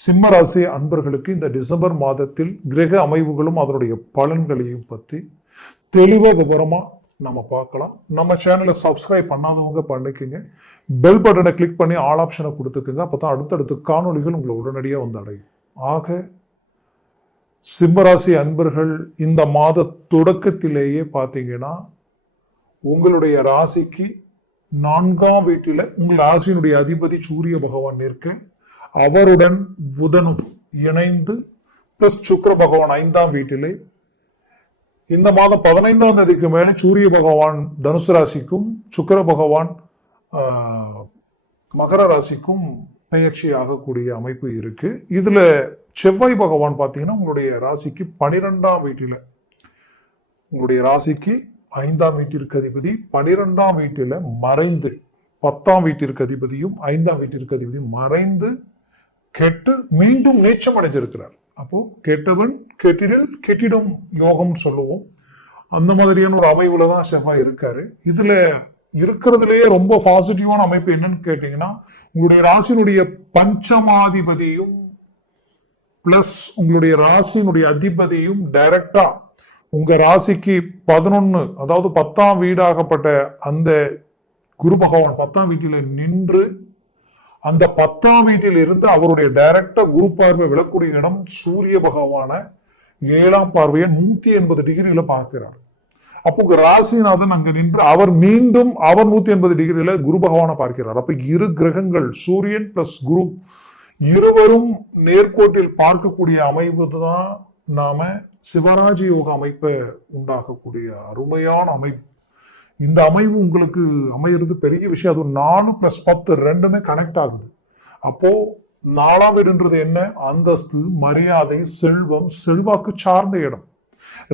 சிம்ம ராசி அன்பர்களுக்கு இந்த டிசம்பர் மாதத்தில் கிரக அமைவுகளும் அதனுடைய பலன்களையும் பற்றி தெளிவாக விவரமா நம்ம பார்க்கலாம். நம்ம சேனலை சப்ஸ்கிரைப் பண்ணாதவங்க பண்ணிக்கோங்க. பெல் பட்டனை கிளிக் பண்ணி ஆல் ஆப்ஷனை கொடுத்துக்குங்க. அப்பதான் அடுத்தடுத்த காணொலிகள் உங்களை உடனடியாக வந்து அடையும். ஆக சிம்மராசி அன்பர்கள் இந்த மாத தொடக்கத்திலேயே பார்த்தீங்கன்னா உங்களுடைய ராசிக்கு 4ஆம் வீட்டில் உங்கள் ராசியினுடைய அதிபதி சூரிய பகவான் இருக்க, அவருடன் புதனும் இணைந்து பிளஸ் சுக்கிர பகவான் 5ஆம் வீட்டிலே இந்த மாதம் 15ஆம் தேதிக்கு மேலே சூரிய பகவான் தனுசு ராசிக்கும் சுக்கிர பகவான் மகர ராசிக்கும் பெயர்ச்சி ஆகக்கூடிய அமைப்பு இருக்கு. இதுல செவ்வாய் பகவான் பார்த்தீங்கன்னா உங்களுடைய ராசிக்கு 12ஆம் வீட்டில், உங்களுடைய ராசிக்கு 5ஆம் வீட்டிற்கு அதிபதி 12ஆம் வீட்டில மறைந்து 10ஆம் வீட்டிற்கு அதிபதியும் 5ஆம் வீட்டிற்கு அதிபதியும் மறைந்து கெட்டு மீண்டும் நீச்சம் அடைஞ்சிருக்கிறார். அப்போ கெட்டவன் கெட்டிடல் கெட்டிடும் யோகம் சொல்லுவோம். அந்த மாதிரியான ஒரு அமைவுல தான் செவ்வாய் இருக்காரு. இதுல இருக்கிறதுலேயே ரொம்ப பாசிட்டிவான அமைப்பு என்னன்னு கேட்டீங்கன்னா உங்களுடைய ராசியினுடைய பஞ்சமாதிபதியும் பிளஸ் உங்களுடைய ராசியினுடைய அதிபதியும் டைரக்டா உங்க ராசிக்கு 11 அதாவது 10ஆம் வீடாகப்பட்ட அந்த குரு பகவான் 10ஆம் வீட்டில நின்று அந்த 10ஆம் வீட்டில் இருந்து அவருடைய டைரக்டா குரு பார்வை விழக்கூடிய இடம் சூரிய பகவான 7ஆம் பார்வையை 180 டிகிரியில பார்க்கிறார். அப்போ உங்க ராசிநாதன் அங்க நின்று அவர் மீண்டும் அவர் 180 டிகிரியில குரு பகவானை பார்க்கிறார். அப்ப இரு கிரகங்கள் சூரியன் பிளஸ் குரு இருவரும் நேர்கோட்டில் பார்க்கக்கூடிய அமைப்பு தான் நாம சிவராஜ யோக அமைப்பை உண்டாகக்கூடிய அருமையான அமைப்பு. இந்த அமைவு உங்களுக்கு அமையிறது பெரிய விஷயம். அது 4+10 ரெண்டுமே கனெக்ட் ஆகுது. அப்போ 4ஆம் வீடுன்றது என்ன? அந்தஸ்து, மரியாதை, செல்வம், செல்வாக்கு சார்ந்த இடம்.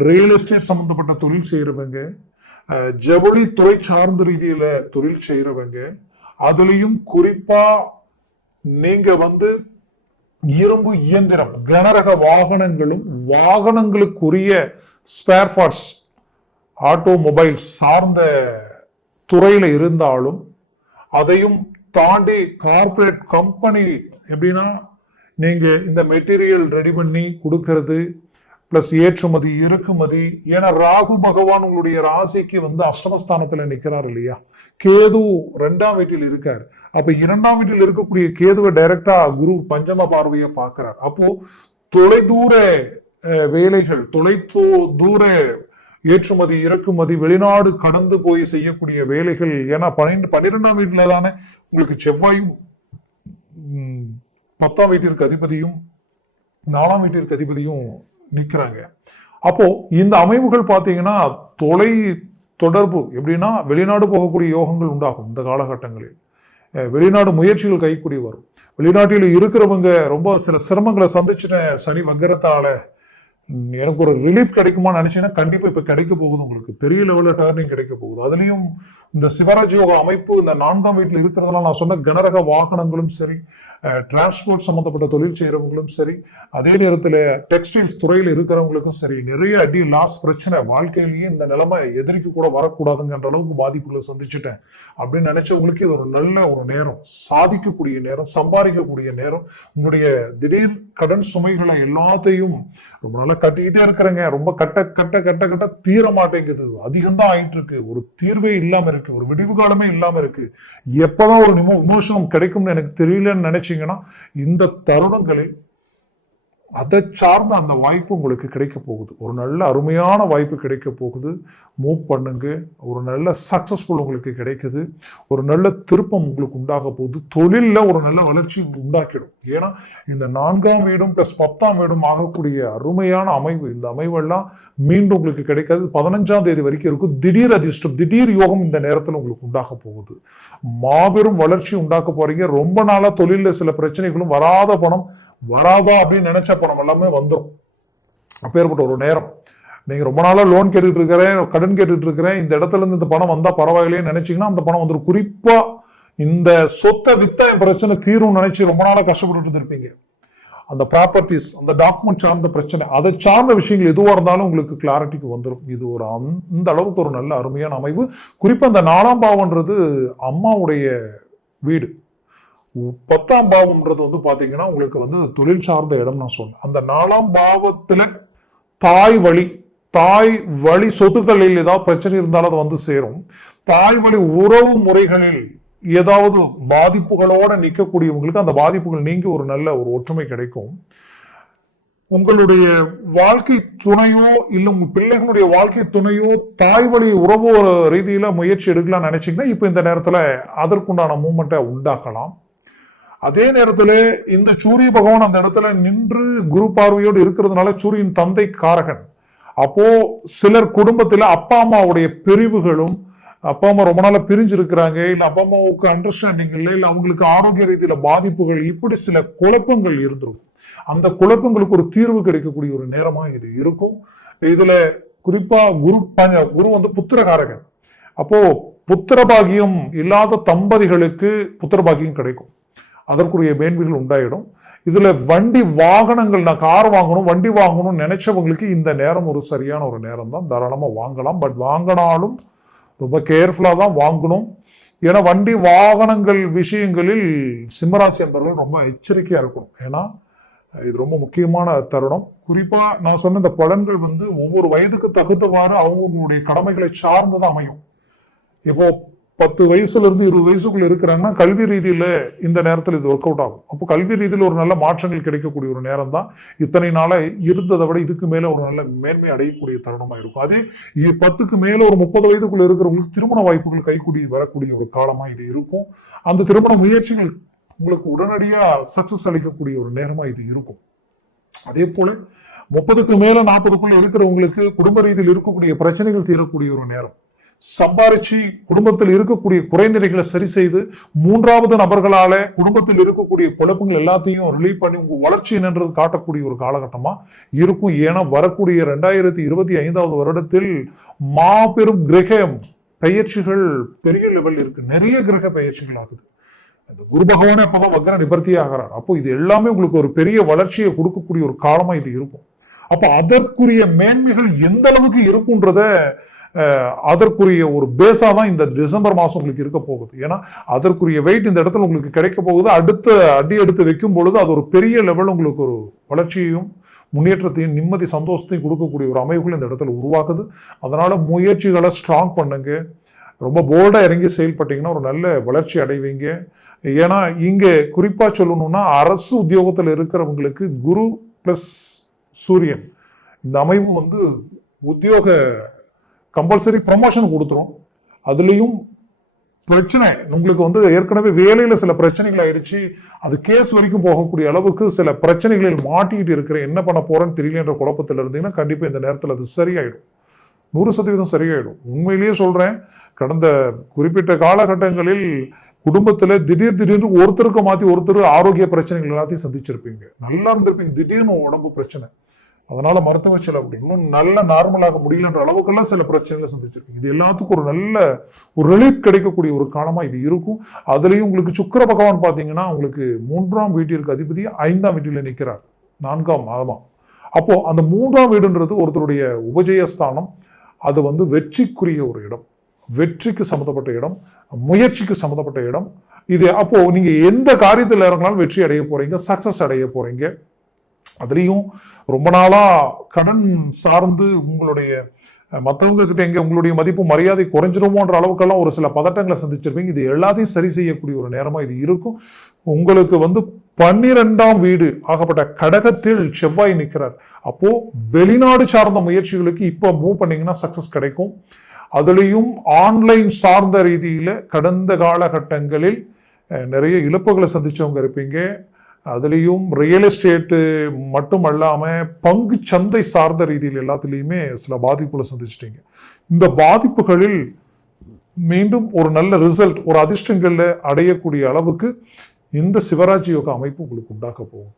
ரியல் எஸ்டேட் சம்பந்தப்பட்ட தொழில் செய்யறவங்க, ஜவுளி துறை சார்ந்த ரீதியில தொழில் செய்யறவங்க, அதுலயும் குறிப்பா நீங்க இரும்பு இயந்திரம் கனரக வாகனங்களும் வாகனங்களுக்குரிய ஸ்பேர் பார்ட்ஸ் ஆட்டோமொபைல்ஸ் சார்ந்த துறையில இருந்தாலும் அதையும் தாண்டி கார்பரேட் கம்பெனி எப்படின்னா நீங்க இந்த மெட்டீரியல் ரெடி பண்ணி கொடுக்கறது பிளஸ் ஏற்றுமதி இறக்குமதி. ஏன்னா ராகு பகவான் உங்களுடைய ராசிக்கு அஷ்டமஸ்தானத்துல நிக்கிறார் இல்லையா, கேது 2ஆம் வீட்டில் இருக்காரு. அப்ப 2ஆம் வீட்டில் இருக்கக்கூடிய கேதுவை டைரக்டா குரு பஞ்சம பார்வையை பார்க்கிறார். அப்போ தொலைதூர வேலைகள், தூர ஏற்றுமதி இறக்குமதி, வெளிநாடு கடந்து போய் செய்யக்கூடிய வேலைகள். ஏன்னா 12ஆம் வீட்டுல தானே உங்களுக்கு செவ்வாயும் 10ஆம் வீட்டிற்கு அதிபதியும் 4ஆம் வீட்டிற்கு அதிபதியும் நிக்கிறாங்க. அப்போ இந்த அமைவுகள் பார்த்தீங்கன்னா தொலை தொடர்பு எப்படின்னா வெளிநாடு போகக்கூடிய யோகங்கள் உண்டாகும். இந்த காலகட்டங்களில் வெளிநாடு முயற்சிகள் கைக்கூடி வரும். வெளிநாட்டில் இருக்கிறவங்க ரொம்ப சில சிரமங்களை சந்திச்சுட்ட சனி வக்கரத்தால எனக்கு ஒரு ரிலீஃப் கிடைக்குமா நினைச்சீங்கன்னா கண்டிப்பா இப்ப கிடைக்க போகுது. உங்களுக்கு பெரிய லெவல்ல டர்னிங் கிடைக்க போகுது. அதுலயும் இந்த சிவராஜ் யோக அமைப்பு இந்த 4ஆம் வீட்டில் இருக்கிறதுனால நான் சொன்ன கனரக வாகனங்களும் சரி, டிரான்ஸ்போர்ட் சம்பந்தப்பட்ட தொழில் செய்யறவங்களும் சரி, அதே நேரத்துல டெக்ஸ்டைல்ஸ் துறையில இருக்கிறவங்களுக்கும் சரி, நிறைய அடி லாஸ் பிரச்சனை வாழ்க்கையிலேயே இந்த நிலைமை எதிரிக்கு கூட வரக்கூடாதுங்கிற அளவுக்கு பாதிப்புகளை சந்திச்சுட்டேன் அப்படின்னு நினைச்சவங்களுக்கு இது ஒரு நல்ல ஒரு நேரம், சாதிக்கக்கூடிய நேரம், சம்பாதிக்கக்கூடிய நேரம். உங்களுடைய திடீர் கடன் சுமைகளை எல்லாத்தையும் ரொம்ப நாளா கட்டிக்கிட்டே இருக்கிறேங்க, ரொம்ப கட்ட கட்ட கட்ட கட்ட தீர மாட்டேங்குது, அதிகம்தான் ஆயிட்டு இருக்கு, ஒரு தீர்வே இல்லாம இருக்கு, ஒரு விடிவு காலமே இல்லாம இருக்கு, எப்பதான் ஒரு விமோசனம் கிடைக்கும்னு எனக்கு தெரியலன்னு நினைச்சீங்கன்னா இந்த தருணங்களில் அதை சார்ந்த அந்த வாய்ப்பு உங்களுக்கு கிடைக்க போகுது. ஒரு நல்ல அருமையான வாய்ப்பு கிடைக்க போகுது. மூவ் பண்ணுங்க. ஒரு நல்ல சக்சஸ்ஃபுல் உங்களுக்கு கிடைக்குது. ஒரு நல்ல திருப்பம் உங்களுக்கு உண்டாக போகுது. தொழிலில் ஒரு நல்ல வளர்ச்சி உண்டாக்கிடும். ஏன்னா இந்த 4ஆம் வீடும் பிளஸ் 10ஆம் வீடும் ஆகக்கூடிய அருமையான அமைவு, இந்த அமைவெல்லாம் மீண்டும் உங்களுக்கு கிடைக்காது. 15ஆம் தேதி வரைக்கும் இருக்கும். திடீர் அதிர்ஷ்டம், திடீர் யோகம் இந்த நேரத்தில் உங்களுக்கு உண்டாக போகுது. மாபெரும் வளர்ச்சி உண்டாக்க போறீங்க. ரொம்ப நாளா தொழிலில் சில பிரச்சனைகளும் வராத பணம் வராதா அப்படின்னு நினைச்ச பணம் எல்லாமே வந்துடும். அப்பேற்பட்ட ஒரு நேரம். நீங்க ரொம்ப நாளா லோன் கேட்டுட்டு இருக்கிறேன், கடன் கேட்டுட்டு இருக்கிறேன், இந்த இடத்துல இருந்து இந்த பணம் வந்தா பரவாயில்லையே நினைச்சீங்கன்னா அந்த பணம் வந்துடும். குறிப்பா இந்த சொத்தை வித்தா என் பிரச்சனை தீரும் நினைச்சு ரொம்ப நாளா கஷ்டப்பட்டு இருப்பீங்க. அந்த ப்ராப்பர்ட்டிஸ், அந்த டாக்குமெண்ட் சார்ந்த பிரச்சனை, அதை சார்ந்த விஷயங்கள் எதுவாக இருந்தாலும் உங்களுக்கு கிளாரிட்டிக்கு வந்துடும். இது ஒரு அந்த அளவுக்கு ஒரு நல்ல அருமையான அமைவு. குறிப்பா இந்த 4ஆம் பாவம்ன்றது அம்மாவுடைய வீடு. 10ஆம் பாவம்ன்றது வந்து பாத்தீங்கன்னா உங்களுக்கு வந்து தொழில் சார்ந்த இடம் நான் சொன்னேன். அந்த 4ஆம் பாவத்துல தாய் வழி சொத்துக்களில் ஏதாவது பிரச்சனை இருந்தாலும் அது வந்து சேரும். தாய் வழி உறவு முறைகளில் ஏதாவது பாதிப்புகளோட நிற்கக்கூடியவங்களுக்கு அந்த பாதிப்புகள் நீங்கி ஒரு நல்ல ஒரு ஒற்றுமை கிடைக்கும். உங்களுடைய வாழ்க்கை துணையோ இல்ல உங்க பிள்ளைகளுடைய வாழ்க்கை துணையோ தாய் வழி உறவு ரீதியில முயற்சி எடுக்கலாம் நினைச்சீங்கன்னா இப்ப இந்த நேரத்துல அதற்குண்டான மூமெண்ட்டை உண்டாக்கலாம். அதே நேரத்துல இந்த சூரிய பகவான் அந்த இடத்துல நின்று குரு பார்வையோடு இருக்கிறதுனால சூரியன் தந்தை காரகன். அப்போ சிலர் குடும்பத்துல அப்பா அம்மாவுடைய பிரிவுகளும், அப்பா அம்மா ரொம்ப நாளா பிரிஞ்சு இருக்கிறாங்க, இல்ல அப்பா அம்மாவுக்கு அண்டர்ஸ்டாண்டிங் இல்லை, இல்ல அவங்களுக்கு ஆரோக்கிய ரீதியில பாதிப்புகள், இப்படி சில குழப்பங்கள் இருந்திருக்கும். அந்த குழப்பங்களுக்கு ஒரு தீர்வு கிடைக்கக்கூடிய ஒரு நேரமா இது இருக்கும். இதுல குறிப்பா குரு வந்து புத்திரகாரகன். அப்போ புத்திரபாகியம் இல்லாத தம்பதிகளுக்கு புத்திரபாகியம் கிடைக்கும். அதற்குரிய மேன்மைகள் உண்டாயிடும். இதுல வண்டி வாகனங்கள், நான் கார் வாங்கணும் வண்டி வாங்கணும்னு நினைச்சவங்களுக்கு இந்த நேரம் ஒரு சரியான ஒரு நேரம் தான். தாராளமா வாங்கலாம். பட் வாங்கினாலும் ரொம்ப கேர்ஃபுல்லா தான் வாங்கணும். ஏன்னா வண்டி வாகனங்கள் விஷயங்களில் சிம்மராசி என்பவர்கள் ரொம்ப எச்சரிக்கையா இருக்கணும். ஏன்னா இது ரொம்ப முக்கியமான தருணம். குறிப்பா நான் சொன்ன இந்த பலன்கள் வந்து ஒவ்வொரு வயதுக்கு தகுந்தவாறு அவங்களுடைய கடமைகளை சார்ந்துதான் அமையும். இப்போ 10 வயசுல இருந்து 20 வயசுக்குள்ள இருக்கிறாங்கன்னா கல்வி ரீதியில இந்த நேரத்தில் இது ஒர்க் அவுட் ஆகும். அப்போ கல்வி ரீதியில் ஒரு நல்ல மாற்றங்கள் கிடைக்கக்கூடிய ஒரு நேரம் தான். இத்தனை நாளா இருந்ததை விட இதுக்கு மேல ஒரு நல்ல மேன்மை அடையக்கூடிய தருணமா இருக்கும். அதே 10க்கு மேல ஒரு 30 வயதுக்குள்ள இருக்கிறவங்களுக்கு திருமண வாய்ப்புகள் கைக்கூடி வரக்கூடிய ஒரு காலமா இது இருக்கும். அந்த திருமண முயற்சிகள் உங்களுக்கு உடனடியா சக்சஸ் அளிக்கக்கூடிய ஒரு நேரமா இது இருக்கும். அதே போல 30க்கு மேல 40க்குள்ள இருக்கிறவங்களுக்கு குடும்ப ரீதியில் இருக்கக்கூடிய பிரச்சனைகள் தீரக்கூடிய ஒரு நேரம். சம்பாரிச்சு குடும்பத்தில் இருக்கக்கூடிய குறைநிறைகளை சரி செய்து 3வது நபர்களால குடும்பத்தில் இருக்கக்கூடிய குழப்பங்கள் எல்லாத்தையும் ரிலீவ் பண்ணி உங்க வளர்ச்சி என்னன்றது காட்டக்கூடிய ஒரு காலகட்டமா இருக்கும். ஏன்னா வரக்கூடிய 2025 வருடத்தில் மாபெரும் கிரக பயிற்சிகள் பெரிய லெவல் இருக்கு. நிறைய கிரக பயிற்சிகள் ஆகுது. குரு பகவானே அப்பதான் வக்ர நிபர்த்தி ஆகிறார். அப்போ இது எல்லாமே உங்களுக்கு ஒரு பெரிய வளர்ச்சியை கொடுக்கக்கூடிய ஒரு காலமா இது இருக்கும். அப்போ அதற்குரிய மேன்மைகள் எந்த அளவுக்கு இருக்கும்ன்றத அதற்குரிய ஒரு பேஸா தான் இந்த டிசம்பர் மாசம் உங்களுக்கு இருக்க போகுது. ஏன்னா அதற்குரிய வெயிட் இந்த இடத்துல உங்களுக்கு கிடைக்க போகுது. அடுத்த அடி எடுத்து வைக்கும் பொழுது அது ஒரு பெரிய லெவல் உங்களுக்கு ஒரு வளர்ச்சியையும் முன்னேற்றத்தையும் நிம்மதி சந்தோஷத்தையும் கொடுக்கக்கூடிய ஒரு அமைப்புகள் இந்த இடத்துல உருவாக்குது. அதனால முயற்சிகளை ஸ்ட்ராங் பண்ணுங்க. ரொம்ப போல்டா இறங்கி செயல்பட்டீங்கன்னா ஒரு நல்ல வளர்ச்சி அடைவீங்க. ஏன்னா இங்க குறிப்பா சொல்லணும்னா அரசு உத்தியோகத்தில் இருக்கிறவங்களுக்கு குரு பிளஸ் சூரியன் இந்த அமைப்பு வந்து உத்தியோக கம்பல்சரி ப்ரமோஷன் கொடுத்துரும். அதுலயும் பிரச்சனை உங்களுக்கு வந்து ஏற்கனவே வேலையில சில பிரச்சனைகள் ஆயிடுச்சு, அது கேஸ் வரைக்கும் போகக்கூடிய அளவுக்கு சில பிரச்சனைகளில் மாட்டிக்கிட்டு இருக்கிற என்ன பண்ண போறேன்னு தெரியலன்ற குழப்பத்தில் இருந்தீங்கன்னா கண்டிப்பா இந்த நேரத்தில் அது சரியாயிடும். 100% சரியாயிடும். உண்மையிலேயே சொல்றேன். கடந்த குறிப்பிட்ட காலகட்டங்களில் குடும்பத்துல திடீர்னு ஒருத்தருக்கு மாத்தி ஒருத்தர் ஆரோக்கிய பிரச்சனைகள் எல்லாத்தையும் சந்திச்சிருப்பீங்க. நல்லா இருந்திருப்பீங்க. திடீர்னு உடம்பு பிரச்சனை, அதனால மருத்துவ செலவு இன்னும் நல்ல நார்மலாக முடியலன்ற அளவுக்கெல்லாம் சில பிரச்சனைகளை சந்திச்சிருப்பீங்க. இது எல்லாத்துக்கும் ஒரு நல்ல ஒரு ரிலீஃப் கிடைக்கக்கூடிய ஒரு காலமா இது இருக்கும். அதுலயும் உங்களுக்கு சுக்கிர பகவான் பாத்தீங்கன்னா உங்களுக்கு 3ஆம் வீட்டிற்கு அதிபதி 5ஆம் வீட்டில நிற்கிறார் 4ஆம் மாதமா. அப்போ அந்த 3ஆம் வீடுன்றது ஒருத்தருடைய உபஜயஸ்தானம். அது வந்து வெற்றிக்குரிய ஒரு இடம், வெற்றிக்கு சம்மந்தப்பட்ட இடம், முயற்சிக்கு சம்மந்தப்பட்ட இடம் இது. அப்போ நீங்க எந்த காரியத்தில் இறங்கினாலும் வெற்றி அடைய போறீங்க, சக்சஸ் அடைய போறீங்க. அதுலேயும் ரொம்ப நாளா கடன் சார்ந்து உங்களுடைய மற்றவங்க கிட்ட எங்க உங்களுடைய மதிப்பு மரியாதை குறைஞ்சிருமோன்ற அளவுக்கெல்லாம் ஒரு சில பதட்டங்களை சந்திச்சிருப்பீங்க. இது எல்லாத்தையும் சரி செய்யக்கூடிய ஒரு நேரமா இது இருக்கும். உங்களுக்கு வந்து 12ஆம் வீடு ஆகப்பட்ட கடகத்தில் செவ்வாய் நிற்கிறார். அப்போ வெளிநாடு சார்ந்த முயற்சிகளுக்கு இப்ப மூவ் பண்ணீங்கன்னா சக்சஸ் கிடைக்கும். அதுலேயும் ஆன்லைன் சார்ந்த ரீதியில கடந்த காலகட்டங்களில் நிறைய இழப்புகளை சந்திச்சவங்க இருப்பீங்க. அதுலேயும் ரியல் எஸ்டேட்டு மட்டும் அல்லாம பங்கு சந்தை சார்ந்த ரீதியில் எல்லாத்துலேயுமே சில பாதிப்புகளை சந்திச்சிட்டீங்க. இந்த பாதிப்புகளில் மீண்டும் ஒரு நல்ல ரிசல்ட், ஒரு அதிர்ஷ்டங்கள்ல அடையக்கூடிய அளவுக்கு இந்த சிவராஜ் யோக அமைப்பு உங்களுக்கு உண்டாக்க போகுது.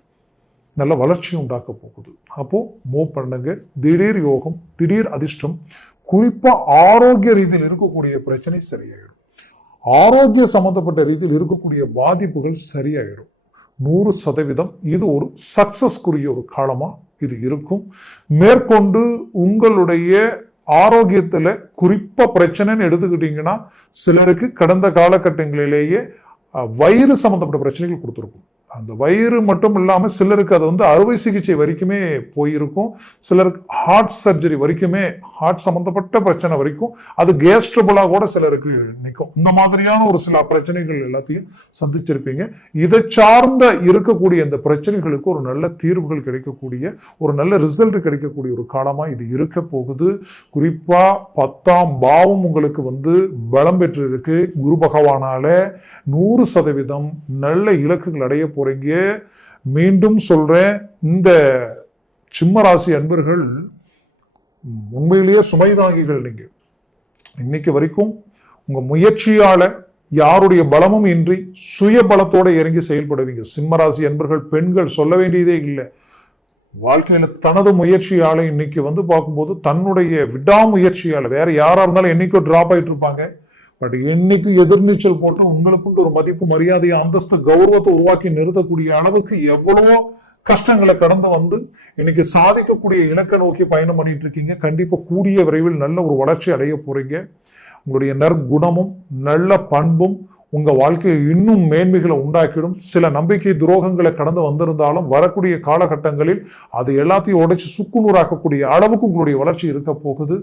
நல்ல வளர்ச்சியும் உண்டாக்க போகுது. அப்போ மூவ் பண்ணுங்க. திடீர் யோகம், திடீர் அதிர்ஷ்டம். குறிப்பா ஆரோக்கிய ரீதியில் இருக்கக்கூடிய பிரச்சனை சரியாயிடும். ஆரோக்கிய சம்பந்தப்பட்ட ரீதியில் இருக்கக்கூடிய பாதிப்புகள் சரியாயிடும். 100% இது ஒரு சக்சஸ்க்குரிய ஒரு காலமா இது இருக்கும். மேற்கொண்டு உங்களுடைய ஆரோக்கியத்துல குறிப்பா பிரச்சனைன்னு எடுத்துக்கிட்டீங்கன்னா சிலருக்கு கடந்த காலகட்டங்களிலேயே வயிறு சம்பந்தப்பட்ட பிரச்சனைகள் கொடுத்துருக்கும். அந்த வயிறு மட்டும் இல்லாமல் சிலருக்கு அது அறுவை சிகிச்சை வரைக்குமே போயிருக்கும். சிலருக்கு ஹார்ட் சர்ஜரி வரைக்குமே, ஹார்ட் சம்பந்தப்பட்ட பிரச்சனை வரைக்கும் அது கேஸ்ட்ரபிளா கூட சிலருக்கு நிற்கும். இந்த மாதிரியான ஒரு சில பிரச்சனைகள் எல்லாத்தையும் சந்திச்சிருப்பீங்க. இதை சார்ந்த இருக்கக்கூடிய இந்த பிரச்சனைகளுக்கு ஒரு நல்ல தீர்வுகள் கிடைக்கக்கூடிய, ஒரு நல்ல ரிசல்ட் கிடைக்கக்கூடிய ஒரு காலமா இது இருக்க போகுது. குறிப்பா 10ஆம் பாவம் உங்களுக்கு பலம் பெற்று இருக்கு. குரு பகவானால 100% நல்ல இலக்குகள் அடைய போறீங்க. மீண்டும் சொல்றேன், இந்த சிம்ம ராசி அன்பர்கள் உண்மையிலேயே சுமைதாங்கிகள். நீங்க இன்னைக்கு வரைக்கும் உங்க முயற்சியால யாருடைய பலமும் இன்றி சுய பலத்தோட இறங்கி செயல்படுவீங்க. சிம்ம ராசி அன்பர்கள் பெண்கள் சொல்ல வேண்டியதே இல்லை. வாழ்க்கையில தனது முயற்சியால இன்னைக்கு பார்க்கும்போது தன்னுடைய விடாமுயற்சியால, வேற யாரா இருந்தாலும் என்னைக்கோ டிராப் ஆயிட்டு இருப்பாங்க. பட் என்னைக்கு எதிர்நீச்சல் போட்டு உங்களுக்குண்டு ஒரு மதிப்பு, மரியாதை, அந்தஸ்து, கௌரவத்தை உருவாக்கி நிறுத்தக்கூடிய அளவுக்கு எவ்வளவோ கஷ்டங்களை கடந்து இன்னைக்கு சாதிக்கக்கூடிய இலக்கை நோக்கி பயணம் பண்ணிட்டு இருக்கீங்க. கண்டிப்பா கூடிய விரைவில் நல்ல ஒரு வளர்ச்சி அடைய போறீங்க. உங்களுடைய நற்குணமும் நல்ல பண்பும் உங்க வாழ்க்கையை இன்னும் மேன்மைகளை உண்டாக்கிடும். சில நம்பிக்கை துரோகங்களை கடந்து வந்திருந்தாலும் வரக்கூடிய காலகட்டங்களில் அது எல்லாத்தையும் உடைச்சு சுக்குநூறாக்கக்கூடிய அளவுக்கு உங்களுடைய வளர்ச்சி இருக்க போகுது.